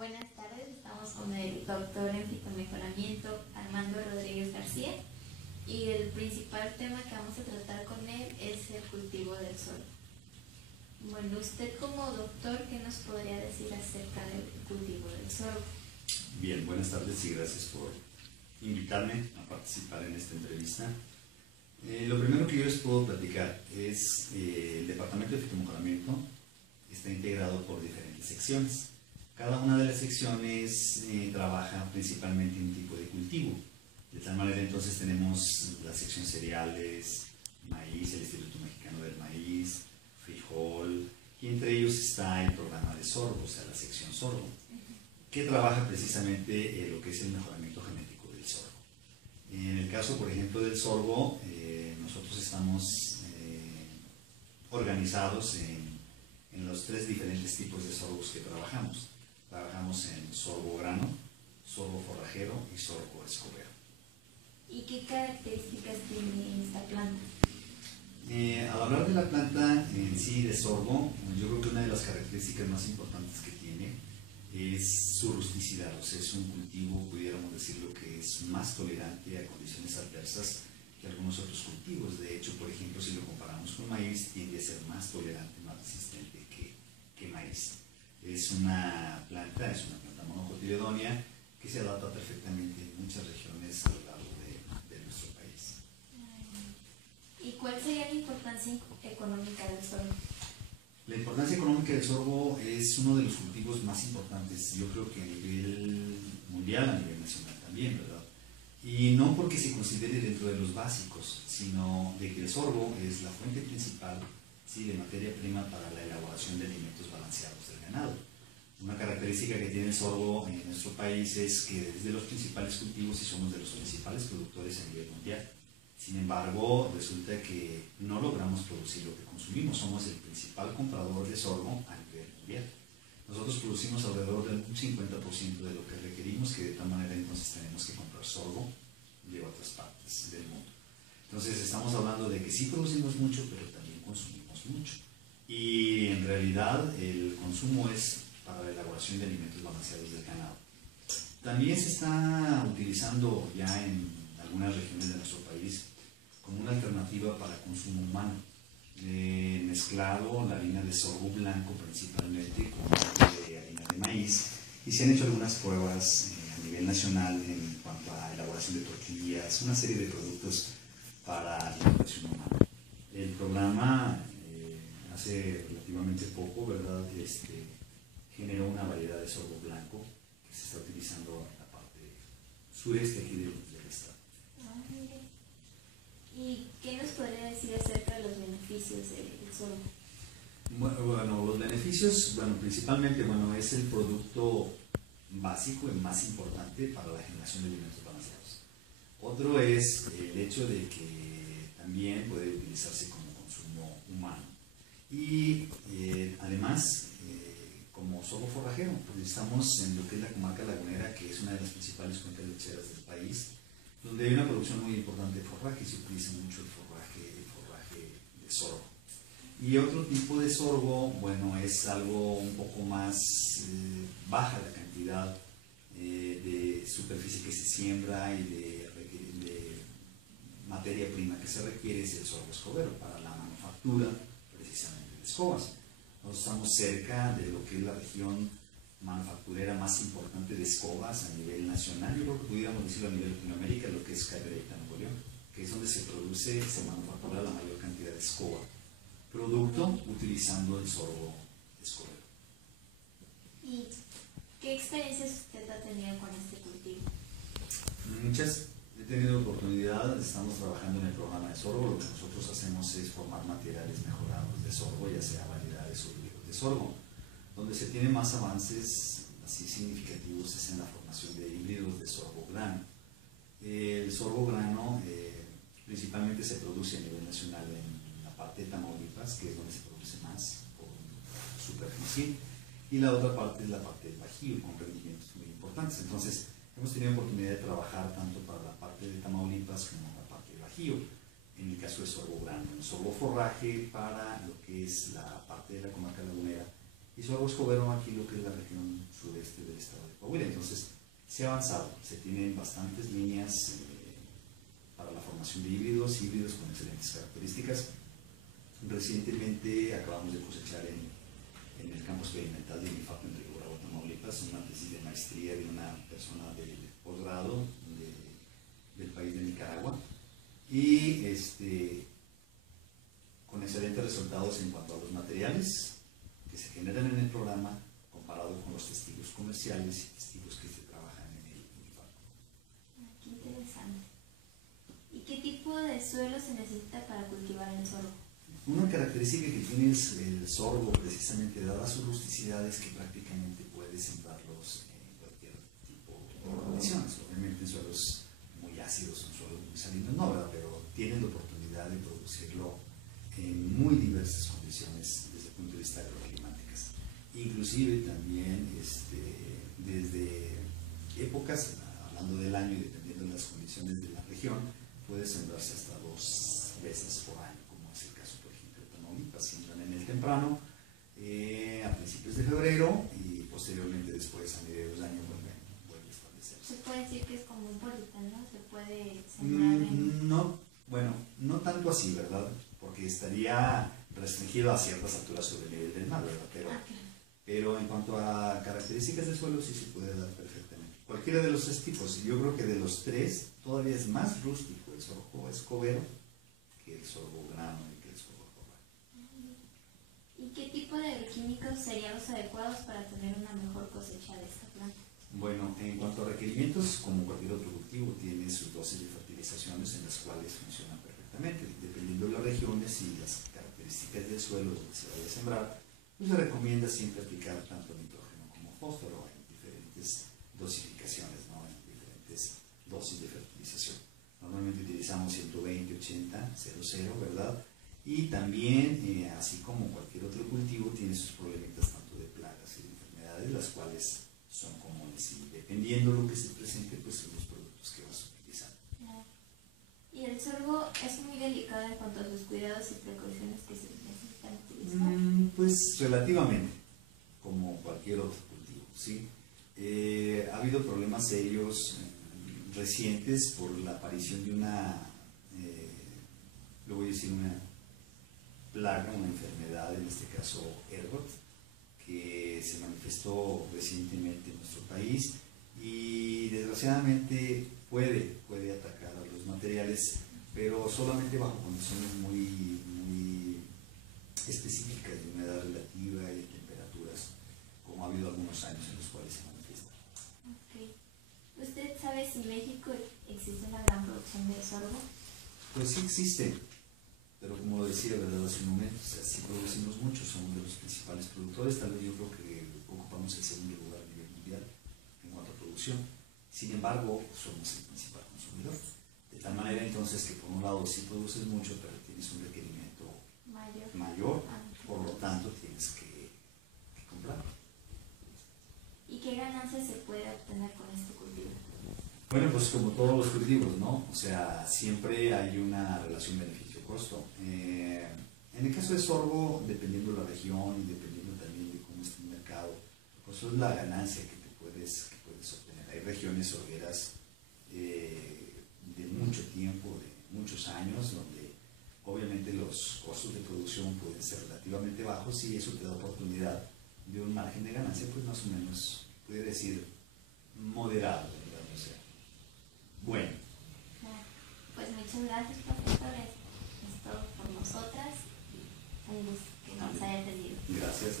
Buenas tardes, estamos con el doctor en fitomejoramiento Armando Rodríguez García y el principal tema que vamos a tratar con él es el cultivo del sorgo. Bueno, usted como doctor, ¿qué nos podría decir acerca del cultivo del sorgo? Bien, buenas tardes y gracias por invitarme a participar en esta entrevista. Lo primero que yo les puedo platicar es el departamento de fitomejoramiento está integrado por diferentes secciones. Cada una de las secciones trabaja principalmente en un tipo de cultivo. De tal manera, entonces, tenemos la sección cereales, maíz, el Instituto Mexicano del Maíz, frijol, y entre ellos está el programa de sorgo, o sea, la sección sorgo, que trabaja precisamente lo que es el mejoramiento genético del sorgo. En el caso, por ejemplo, del sorgo, nosotros estamos organizados en los tres diferentes tipos de sorgos que trabajamos. Trabajamos en sorgo grano, sorgo forrajero y sorgo escobero. ¿Y qué características tiene esta planta? Al hablar de la planta en sí de sorgo, yo creo que una de las características más importantes que tiene es su rusticidad. O sea, es un cultivo, pudiéramos decirlo, que es más tolerante a condiciones adversas que algunos otros cultivos. De hecho, por ejemplo, si lo comparamos con maíz, tiende a ser más tolerante, más resistente que maíz. Es una planta monocotiledónea que se adapta perfectamente en muchas regiones a lo largo de nuestro país. ¿Y cuál sería la importancia económica del sorgo? La importancia económica del sorgo es uno de los cultivos más importantes, yo creo que a nivel mundial, a nivel nacional también, ¿verdad? Y no porque se considere dentro de los básicos, sino de que el sorgo es la fuente principal, sí, de materia prima para la elaboración de alimentos balanceados del ganado. Una característica que tiene el sorgo en nuestro país es que es de los principales cultivos y somos de los principales productores a nivel mundial. Sin embargo, resulta que no logramos producir lo que consumimos. Somos el principal comprador de sorgo a nivel mundial. Nosotros producimos alrededor del 50% de lo que requerimos, que de tal manera entonces tenemos que comprar sorgo de otras partes del mundo. Entonces estamos hablando de que sí producimos mucho, pero también consumimos mucho. Y en realidad el consumo es para la elaboración de alimentos balanceados del ganado. También se está utilizando ya en algunas regiones de nuestro país como una alternativa para consumo humano. Mezclado la harina de sorgo blanco principalmente con de harina de maíz, y se han hecho algunas pruebas a nivel nacional en cuanto a elaboración de tortillas, una serie de productos para alimentación humana. El programa hace relativamente poco, ¿verdad? Generó una variedad de sorgo blanco que se está utilizando en la parte sureste aquí del estado. ¿Y qué nos podría decir acerca de los beneficios del sorgo? Bueno, los beneficios, principalmente, es el producto básico y más importante para la generación de alimentos balanceados. Otro es el hecho de que también puede utilizarse como consumo humano. Y además, como sorgo forrajero, pues estamos en lo que es la comarca lagunera, que es una de las principales cuencas lecheras del país, donde hay una producción muy importante de forraje y se utiliza mucho el forraje de sorgo. Y otro tipo de sorgo, es algo un poco más baja la cantidad de superficie que se siembra y de materia prima que se requiere, es el sorgo escobero para la manufactura precisamente de escobas. Nosotros estamos cerca de lo que es la región manufacturera más importante de escobas a nivel nacional. Yo creo que pudiéramos decirlo a nivel Latinoamérica, lo que es Cadereyta, Nuevo León, que es donde se manufactura la mayor cantidad de escoba, producto utilizando el sorgo escobero. ¿Y qué experiencias usted ha tenido con este cultivo? Muchas. He tenido oportunidad, estamos trabajando en el programa de sorgo. Lo que nosotros hacemos es formar materiales mejorados de sorgo, ya sea variedades o híbridos de sorgo. Donde se tienen más avances así significativos es en la formación de híbridos de sorgo grano. El sorgo grano principalmente se produce a nivel nacional en la parte de Tamaulipas, que es donde se produce más por superficie, y la otra parte es la parte del Bajío, con rendimientos muy importantes. Entonces, hemos tenido oportunidad de trabajar tanto para la parte de Tamaulipas como la parte del Bajío, en el caso de sorgo grano, el sorgo forraje para lo que es la parte de la comarca lagunera, y sorgo escobero aquí lo que es la región sureste del estado se ha avanzado, se tienen bastantes líneas para la formación de híbridos con excelentes características. Recientemente acabamos de cosechar en el campo experimental de INIFAP en Río Bravo, Tamaulipas, una tesis de maestría de una persona de posgrado del país de Nicaragua, y con excelentes resultados en cuanto a los materiales que se generan en el programa comparado con los testigos comerciales y testigos que se trabajan en el INIFAP. Qué interesante. ¿Y qué tipo de suelo se necesita para cultivar el sorgo? Una característica que tiene el sorgo, precisamente dada su rusticidad, es que prácticamente puedes sembrarlos en cualquier tipo de condiciones. Obviamente en suelos muy ácidos, en suelos muy salinos no, ¿verdad? Pero tienen la oportunidad de producirlo en muy diversas condiciones desde el punto de vista agroclimáticas. Inclusive también desde épocas, hablando del año y dependiendo de las condiciones de la región, puede sembrarse hasta 2 veces por año, como es el caso, por ejemplo, de Tamaulipas. Siembran en el temprano, a principios de febrero, y posteriormente después, a mediados de año, vuelve a establecerse. Se puede decir que es como un bolita, ¿no? Se puede sembrar No, bueno, no tanto así, ¿verdad? Porque estaría restringido a ciertas alturas sobre el nivel del mar, ¿verdad? Pero en cuanto a características del suelo, sí se puede dar perfectamente. Cualquiera de los 3 tipos, yo creo que de los 3 todavía es más rústico el sorgo escobero que el sorgo grano y que el sorgo corral. ¿Y qué tipo de agroquímicos serían los adecuados para tener una mejor cosecha de esta planta? Bueno, en cuanto a requerimientos, como cualquier otro cultivo, tiene sus dosis de fertilizaciones en las cuales funcionan perfectamente. Dependiendo de las regiones y las características del suelo donde se vaya a sembrar, pues se recomienda siempre aplicar tanto nitrógeno como fósforo en diferentes dosificaciones, ¿no? En diferentes dosis de fertilización. Normalmente utilizamos 120, 80, 00, ¿verdad? Y también, así como cualquier otro cultivo, tiene sus problemitas tanto de plagas y de enfermedades, las cuales son comunes, y dependiendo de lo que se presente, pues son los productos que vas a utilizar. ¿Y el sorgo es muy delicado en cuanto a sus cuidados y precauciones que se necesitan utilizar? Pues relativamente, como cualquier otro cultivo, ¿sí? Ha habido problemas serios recientes por la aparición de le voy a decir, una plaga, una enfermedad, en este caso ergot, que se manifestó recientemente en nuestro país y desgraciadamente puede atacar a los materiales, pero solamente bajo condiciones muy específicas de humedad relativa y de temperaturas, como ha habido algunos años en los cuales se manifiesta. Okay. ¿Usted sabe si en México existe una gran producción de sorgo? Pues sí existe, pero como lo decía, ¿verdad?, hace un momento, o sea, sí producimos mucho, somos de los principales productores, tal vez yo creo que ocupamos el segundo lugar a nivel mundial en cuanto a producción. Sin embargo, somos el principal consumidor. De tal manera entonces que por un lado sí produces mucho, pero tienes un requerimiento mayor, por lo tanto tienes que comprar. ¿Y qué ganancias se puede obtener con este cultivo? Bueno, pues como todos los cultivos, ¿no? O sea, siempre hay una relación beneficio-costo. En el caso de sorgo, dependiendo de la región y dependiendo también de cómo está el mercado, pues eso es la ganancia que puedes obtener. Hay regiones sorgueras de mucho tiempo, de muchos años, donde obviamente los costos de producción pueden ser relativamente bajos y eso te da oportunidad de un margen de ganancia, pues más o menos, puede decir, moderado, ¿verdad? O sea, bueno. Pues muchas gracias, profesor. Es todo por nosotras. Un gusto que nos haya atendido. Gracias.